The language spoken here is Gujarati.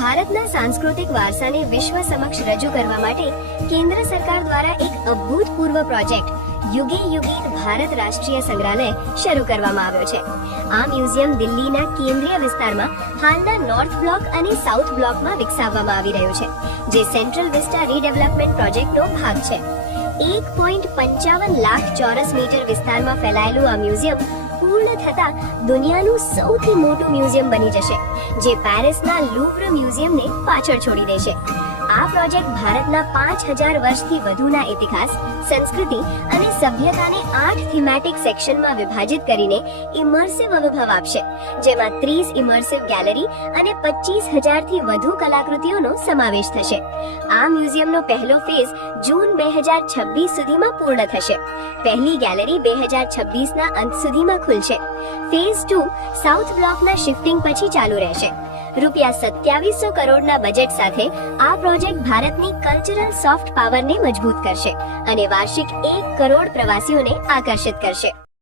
ભારતના સાંસ્કૃતિક વારસાને વિશ્વ સમક્ષ રજૂ કરવા માટે કેન્દ્ર સરકાર દ્વારા એક અભૂતપૂર્વ પ્રોજેક્ટ યુગે યુગીન ભારત રાષ્ટ્રીય સંગ્રહાલય શરૂ કરવામાં આવ્યો છે। આ મ્યુઝિયમ દિલ્હીના કેન્દ્રીય વિસ્તારમાં હાલના નોર્થ બ્લોક અને સાઉથ બ્લોકમાં વિકસાવવામાં આવી રહ્યું છે, જે સેન્ટ્રલ વિસ્ટા રીડેવલપમેન્ટ પ્રોજેક્ટનો ભાગ છે। 1.55 લાખ ચોરસ મીટર વિસ્તારમાં ફેલાયેલું આ મ્યુઝિયમ પૂર્ણ થતા દુનિયાનું સૌથી મોટું મ્યુઝિયમ બની જશે, જે પેરિસના લુવ્ર મ્યુઝિયમને પાછળ છોડી દેશે। આ પ્રોજેક્ટ ભારતના 5000 વર્ષથી વધુના ઇતિહાસ, સંસ્કૃતિ અને સભ્યતાને 8 થીમેટિક સેક્શનમાં વિભાજિત કરીને ઇમર્સિવ અનુભવ આપશે, જેમાં 30 ઇમર્સિવ ગેલેરી અને 25000 થી વધુ કલાકૃતિઓનો સમાવેશ થશે। આ મ્યુઝિયમનો પહેલો ફેઝ જૂન 2026 સુધીમાં પૂર્ણ થશે। પહેલી ગેલેરી 2026ના અંત સુધીમાં ખુલશે। ફેઝ 2 સાઉથ બ્લોકના શિફ્ટિંગ પછી ચાલુ રહેશે। રૂપિયા 2700 કરોડના બજેટ સાથે આ પ્રોજેક્ટ ભારતની કલ્ચરલ સોફ્ટ પાવરને મજબૂત કરશે અને વાર્ષિક 1 કરોડ પ્રવાસીઓને આકર્ષિત કરશે।